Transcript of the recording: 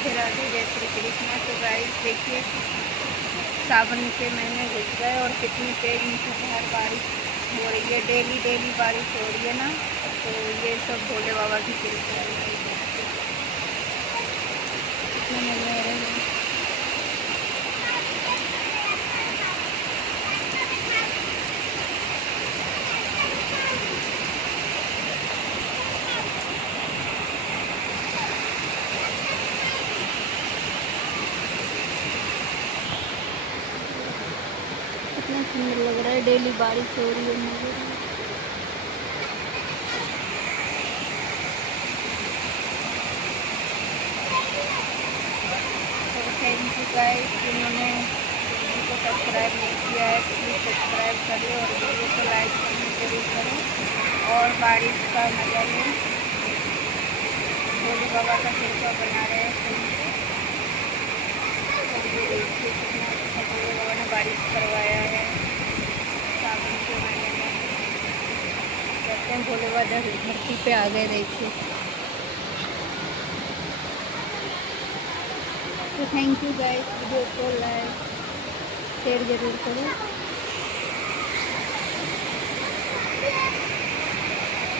राधे राधे, जय श्री कृष्णा। तो गाइस देखिए, सावन के महीने घुस गए और कितनी तेज मुसलधार बारिश हो रही है। डेली डेली बारिश हो रही है ना, तो ये सब भोले बाबा की कृपा है। कितने मजे आ रहे हैं। कितना सुंदर लग रहा है, डेली बारिश हो रही है मुझे। तो थैंक यू गाइस, जिन्होंने चैनल को सब्सक्राइब नहीं किया है प्लीज़ सब्सक्राइब करें और वीडियो को लाइक करना जरूर करें और बारिश का मजा लें। भोले बाबा का कृपा बना रहे हैं सभी को। और ये देखिए कितना अच्छा भोले बाबा ने बारिश करवाया है सावन के महीने में। कहते हैं भोले बाबा धरती पे आ गए, देखिए। तो थैंक यू गाइस, वीडियो को लाइक शेयर ज़रूर करें।